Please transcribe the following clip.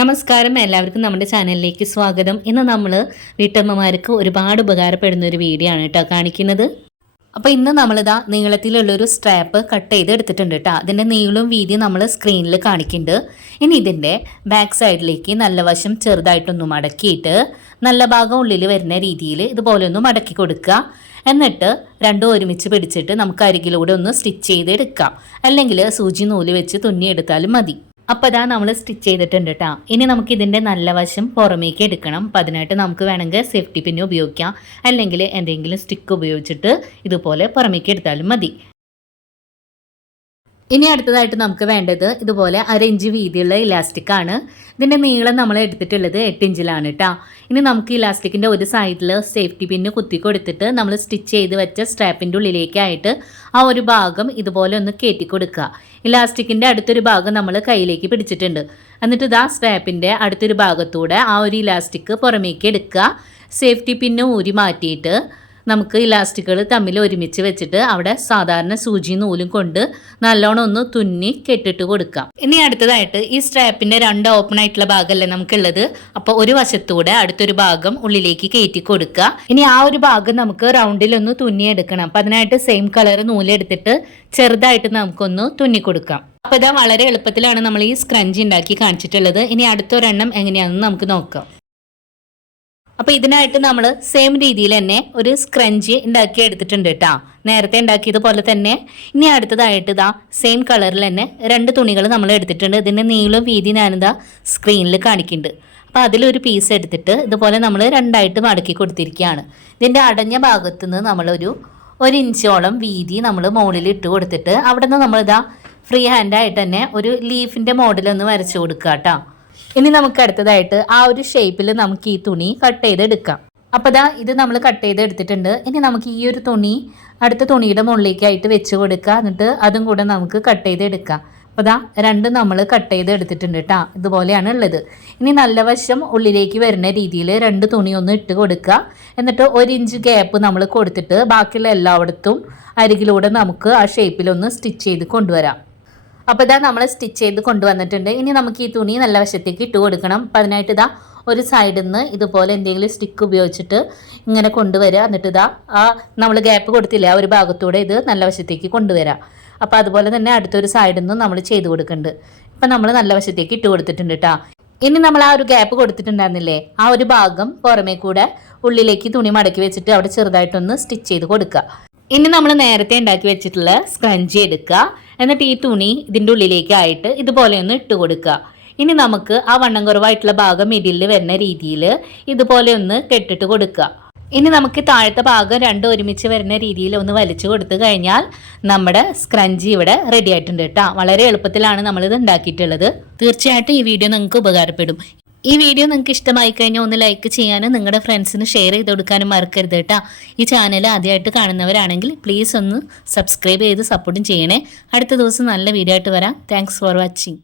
നമസ്കാരം, എല്ലാവർക്കും നമ്മുടെ ചാനലിലേക്ക് സ്വാഗതം. ഇന്ന് നമ്മൾ വീട്ടമ്മമാർക്ക് ഒരുപാട് ഉപകാരപ്പെടുന്ന ഒരു വീഡിയോ ആണ് കേട്ടോ കാണിക്കുന്നത്. അപ്പോൾ ഇന്ന് നമ്മളിതാ നീളത്തിലുള്ളൊരു സ്ട്രാപ്പ് കട്ട് ചെയ്ത് എടുത്തിട്ടുണ്ട് കേട്ടോ. അതിൻ്റെ നീളവും വീതിയും നമ്മൾ സ്ക്രീനിൽ കാണിക്കുന്നുണ്ട്. ഇനി ഇതിൻ്റെ ബാക്ക് സൈഡിലേക്ക് നല്ല വശം ചെറുതായിട്ടൊന്ന് മടക്കിയിട്ട് നല്ല ഭാഗം ഉള്ളിൽ വരുന്ന രീതിയിൽ ഇതുപോലെ ഒന്ന് മടക്കി കൊടുക്കുക. എന്നിട്ട് രണ്ടും ഒരുമിച്ച് പിടിച്ചിട്ട് നമുക്ക് അരികിലൂടെ ഒന്ന് സ്റ്റിച്ച് ചെയ്ത് എടുക്കാം. അല്ലെങ്കിൽ സൂചി നൂല് വെച്ച് തുന്നിയെടുത്താലും മതി. അപ്പോൾ അതാ നമ്മൾ സ്റ്റിച്ച് ചെയ്തിട്ടുണ്ട് കേട്ടോ. ഇനി നമുക്ക് ഇതിൻ്റെ നല്ല വശം പുറമേക്ക് എടുക്കണം. അപ്പോൾ അതിനായിട്ട് നമുക്ക് വേണമെങ്കിൽ സേഫ്റ്റി പിൻ ഉപയോഗിക്കാം, അല്ലെങ്കിൽ എന്തെങ്കിലും സ്റ്റിക്ക് ഉപയോഗിച്ചിട്ട് ഇതുപോലെ പുറമേക്ക് എടുത്താലും മതി. ഇനി അടുത്തതായിട്ട് നമുക്ക് വേണ്ടത് ഇതുപോലെ 1 ഇഞ്ച് വീതിയുള്ള ഇലാസ്റ്റിക് ആണ്. ഇതിൻ്റെ നീളം നമ്മൾ എടുത്തിട്ടുള്ളത് 8 ഇഞ്ചിലാണ് കേട്ടോ. ഇനി നമുക്ക് ഇലാസ്റ്റിക്കിൻ്റെ ഒരു സൈഡിൽ സേഫ്റ്റി പിന്ന് കുത്തി കൊടുത്തിട്ട് നമ്മൾ സ്റ്റിച്ച് ചെയ്ത് വെച്ച സ്ട്രാപ്പിൻ്റെ ഉള്ളിലേക്കായിട്ട് ആ ഒരു ഭാഗം ഇതുപോലെ ഒന്ന് കയറ്റി കൊടുക്കുക. ഇലാസ്റ്റിക്കിൻ്റെ അടുത്തൊരു ഭാഗം നമ്മൾ കയ്യിലേക്ക് പിടിച്ചിട്ടുണ്ട്. എന്നിട്ട് ഇതാ സ്ട്രാപ്പിൻ്റെ അടുത്തൊരു ഭാഗത്തൂടെ ആ ഒരു ഇലാസ്റ്റിക് പുറമേക്ക് എടുക്കുക. സേഫ്റ്റി പിന്ന് ഊരി മാറ്റിയിട്ട് നമുക്ക് ഇലാസ്റ്റിക്കുകൾ തമ്മിൽ ഒരുമിച്ച് വെച്ചിട്ട് അവിടെ സാധാരണ സൂചി നൂലും കൊണ്ട് നല്ലോണം ഒന്ന് തുന്നി കെട്ടിട്ട് കൊടുക്കാം. ഇനി അടുത്തതായിട്ട് ഈ സ്ട്രാപ്പിൻ്റെ 2 ഓപ്പൺ ആയിട്ടുള്ള ഭാഗമല്ലേ നമുക്കുള്ളത്. അപ്പോൾ ഒരു വശത്തൂടെ അടുത്തൊരു ഭാഗം ഉള്ളിലേക്ക് കയറ്റി കൊടുക്കുക. ഇനി ആ ഒരു ഭാഗം നമുക്ക് റൗണ്ടിലൊന്ന് തുന്നിയെടുക്കണം. അപ്പം അതിനായിട്ട് സെയിം കളർ നൂലെടുത്തിട്ട് ചെറുതായിട്ട് നമുക്കൊന്ന് തുന്നി കൊടുക്കാം. അപ്പോൾ ഇതാ വളരെ എളുപ്പത്തിലാണ് നമ്മൾ ഈ സ്ക്രഞ്ച് ഉണ്ടാക്കി കാണിച്ചിട്ടുള്ളത്. ഇനി അടുത്തൊരെണ്ണം എങ്ങനെയാണെന്ന് നമുക്ക് നോക്കാം. അപ്പോൾ ഇതിനായിട്ട് നമ്മൾ സെയിം രീതിയിൽ തന്നെ ഒരു സ്ക്രഞ്ച് ഉണ്ടാക്കി എടുത്തിട്ടുണ്ട് കേട്ടോ, നേരത്തെ ഉണ്ടാക്കിയതുപോലെ തന്നെ. ഇനി അടുത്തതായിട്ട് ഇതാ സെയിം കളറിൽ തന്നെ 2 തുണികൾ നമ്മൾ എടുത്തിട്ടുണ്ട്. ഇതിൻ്റെ നീളവും വീതി ഞാനിതാ സ്ക്രീനിൽ കാണിക്കുന്നുണ്ട്. അപ്പോൾ അതിലൊരു പീസ് എടുത്തിട്ട് ഇതുപോലെ നമ്മൾ 2ആയിട്ട് മടക്കി കൊടുത്തിരിക്കുകയാണ്. ഇതിൻ്റെ അടഞ്ഞ ഭാഗത്ത് നിന്ന് നമ്മളൊരു 1 ഇഞ്ചോളം വീതി നമ്മൾ മുകളിൽ ഇട്ട് കൊടുത്തിട്ട് അവിടെ നിന്ന് നമ്മളിതാ ഫ്രീ ഹാൻഡായിട്ട് തന്നെ ഒരു ലീഫിൻ്റെ മോഡലൊന്ന് വരച്ചു കൊടുക്കുക കേട്ടോ. ഇനി നമുക്ക് അടുത്തതായിട്ട് ആ ഒരു ഷേപ്പിൽ നമുക്ക് ഈ തുണി കട്ട് ചെയ്തെടുക്കാം. അപ്പോൾ ദാ ഇത് നമ്മൾ കട്ട് ചെയ്ത് എടുത്തിട്ടുണ്ട്. ഇനി നമുക്ക് ഈ ഒരു തുണി അടുത്ത തുണിയുടെ മുകളിലേക്കായിട്ട് വെച്ച് കൊടുക്കുക. എന്നിട്ട് അതും കൂടെ നമുക്ക് കട്ട് ചെയ്തെടുക്കാം. അപ്പോൾ ദാ 2 നമ്മൾ കട്ട് ചെയ്ത് എടുത്തിട്ടുണ്ട് കേട്ടോ. ഇതുപോലെയാണ് ഉള്ളത്. ഇനി നല്ല വശം ഉള്ളിലേക്ക് വരുന്ന രീതിയിൽ 2 തുണി ഒന്ന് ഇട്ട് കൊടുക്കുക. എന്നിട്ട് 1 ഇഞ്ച് ഗ്യാപ്പ് നമ്മൾ കൊടുത്തിട്ട് ബാക്കിയുള്ള എല്ലായിടത്തും അരികിലൂടെ നമുക്ക് ആ ഷേപ്പിലൊന്ന് സ്റ്റിച്ച് ചെയ്ത് കൊണ്ടുവരാം. അപ്പോൾ ഇതാ നമ്മൾ സ്റ്റിച്ച് ചെയ്ത് കൊണ്ടുവന്നിട്ടുണ്ട്. ഇനി നമുക്ക് ഈ തുണി നല്ല വശത്തേക്ക് ഇട്ട് കൊടുക്കണം. അപ്പോൾ അതിനായിട്ട് ഇതാ ഒരു സൈഡിൽ നിന്ന് ഇതുപോലെ എന്തെങ്കിലും സ്റ്റിക്ക് ഉപയോഗിച്ചിട്ട് ഇങ്ങനെ കൊണ്ടുവരിക. എന്നിട്ട് ഇതാ ആ നമ്മൾ ഗ്യാപ്പ് കൊടുത്തില്ല ആ ഒരു ഭാഗത്തൂടെ ഇത് നല്ല വശത്തേക്ക് കൊണ്ടുവരാം. അപ്പോൾ അതുപോലെ തന്നെ അടുത്തൊരു സൈഡിൽ നിന്ന് നമ്മൾ ചെയ്ത് കൊടുക്കുന്നുണ്ട്. ഇപ്പം നമ്മൾ നല്ല വശത്തേക്ക് ഇട്ട് കൊടുത്തിട്ടുണ്ട് കേട്ടോ. ഇനി നമ്മൾ ആ ഒരു ഗ്യാപ്പ് കൊടുത്തിട്ടുണ്ടായിരുന്നില്ലേ, ആ ഒരു ഭാഗം പുറമേ കൂടെ ഉള്ളിലേക്ക് തുണി മടക്കി വെച്ചിട്ട് അവിടെ ചെറുതായിട്ടൊന്ന് സ്റ്റിച്ച് ചെയ്ത് കൊടുക്കുക. ഇനി നമ്മൾ നേരത്തെ ഉണ്ടാക്കി വെച്ചിട്ടുള്ള സ്ക്രഞ്ചി എടുക്കുക. എന്നിട്ട് ഈ തുണി ഇതിൻ്റെ ഉള്ളിലേക്കായിട്ട് ഇതുപോലെ ഒന്ന് ഇട്ട് കൊടുക്കുക. ഇനി നമുക്ക് ആ വണ്ണം കുറവായിട്ടുള്ള ഭാഗം മിഡിലിൽ വരുന്ന രീതിയിൽ ഇതുപോലെ ഒന്ന് കെട്ടിട്ട് കൊടുക്കുക. ഇനി നമുക്ക് താഴത്തെ ഭാഗം 2 ഒരുമിച്ച് വരുന്ന രീതിയിൽ ഒന്ന് വലിച്ചു കൊടുത്തു കഴിഞ്ഞാൽ നമ്മുടെ സ്ക്രഞ്ചി ഇവിടെ റെഡി ആയിട്ടുണ്ട് കേട്ടോ. വളരെ എളുപ്പത്തിലാണ് നമ്മളിത് ഉണ്ടാക്കിയിട്ടുള്ളത്. തീർച്ചയായിട്ടും ഈ വീഡിയോ നിങ്ങൾക്ക് ഉപകാരപ്പെടും. ഈ വീഡിയോ നിങ്ങൾക്ക് ഇഷ്ടമായി കഴിഞ്ഞാൽ ഒന്ന് ലൈക്ക് ചെയ്യാനും നിങ്ങളുടെ ഫ്രണ്ട്സിന് ഷെയർ ചെയ്ത് കൊടുക്കാനും മറക്കരുത് കേട്ടോ. ഈ ചാനൽ ആദ്യമായിട്ട് കാണുന്നവരാണെങ്കിൽ പ്ലീസ് ഒന്ന് സബ്സ്ക്രൈബ് ചെയ്ത് സപ്പോർട്ടും ചെയ്യണേ. അടുത്ത ദിവസം നല്ല വീഡിയോ ആയിട്ട് വരാം. Thanks for watching.